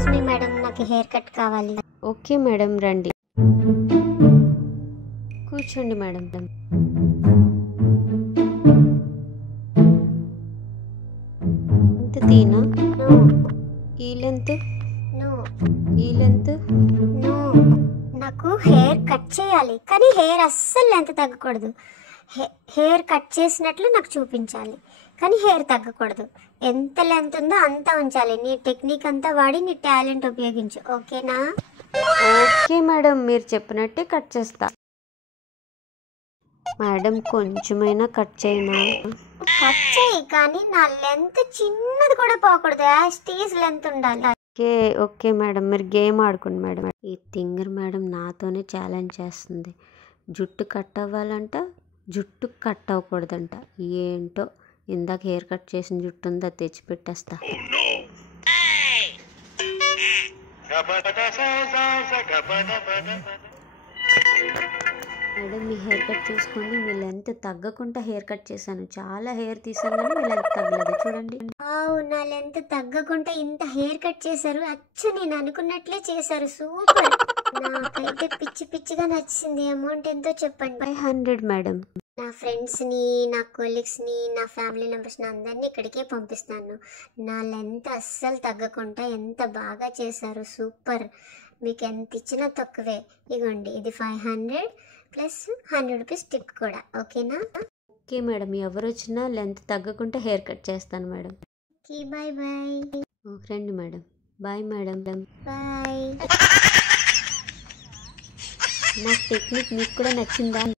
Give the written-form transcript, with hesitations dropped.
Excuse me madam, నాకు hair cut కావాలి. Okay madam, రండి, కూర్చోండి మేడం. ఎంత తీనా? నో ఈ లెంత్, నో ఈ లెంత్. నో, నాకు హెయిర్ కట్ చేయాలి కానీ హెయిర్ అస్సలు లెంత్ తగ్గకూడదు. హెయిర్ కట్ చేసినట్లు నాకు చూపించాలి కానీ హెయిర్ తగ్గకూడదు. ఎంత లెంత్ ఉందో అంత ఉంచాలి. నీ టెక్నిక్ అంతా వాడి నీ టాలెంట్ ఉపయోగించు, ఓకేనా? ఓకే మేడం, మీరు చెప్పినట్టే కట్ చేస్తా. మేడం కొంచెమైనా కట్ చేయనా? కట్ చేయి కానీ నా లెంత్ చిన్నది కూడా పోకూడదు, యాస్టీజ్ లెంత్ ఉండాలి. ఓకే ఓకే మేడం, మీరు గేమ్ ఆడుకోండి మేడం. ఈ థింగర్ మేడం నాతోనే ఛాలెంజ్ చేస్తుంది. జుట్టు కట్ అవ్వాలంట, జుట్టు కట్ అవ్వకూడదంట. ఏంటో, ఇందాక హెయిర్ కట్ చేసిన జుట్టు ఉందా తెచ్చి పెట్టేస్తా. మేడం మీ హెయిర్ కట్ చూసుకోండి. మీ లెంత్ తగ్గకుండా హెయిర్ కట్ చేశాను. చాలా హెయిర్ తీసాను కానీ మీ లెంత్ తగ్గలేదు, చూడండి. నా లెంత్ తగ్గకుండా ఇంత హెయిర్ కట్ చేశారు. అచ్చు నేను అనుకున్నట్లే చేశారు, సూపర్. నాకైతే పిచ్చి పిచ్చిగా నచ్చింది. అమౌంట్ ఎంతో చెప్పండి? 500 మేడం. నా ఫ్రెండ్స్ని, నా కొలీగ్స్ని, నా ఫ్యామిలీ మెంబర్స్ని అందరినీ ఇక్కడికే పంపిస్తాను. నా లెంత్ అస్సలు తగ్గకుండా ఎంత బాగా చేశారు, సూపర్. మీకు ఎంత ఇచ్చినా తక్కువే. ఇగోండి, ఇది 500 ప్లస్ 100 రూపీస్ టిప్ కూడా, ఓకేనా? ఓకే మేడం, ఎవరు వచ్చినా లెంత్ తగ్గకుండా హెయిర్ కట్ చేస్తాను మేడం. Okay, bye bye. రండి మేడం. Bye madam. బాయ్. నా టెక్నిక్ మీకు కూడా నచ్చిందా?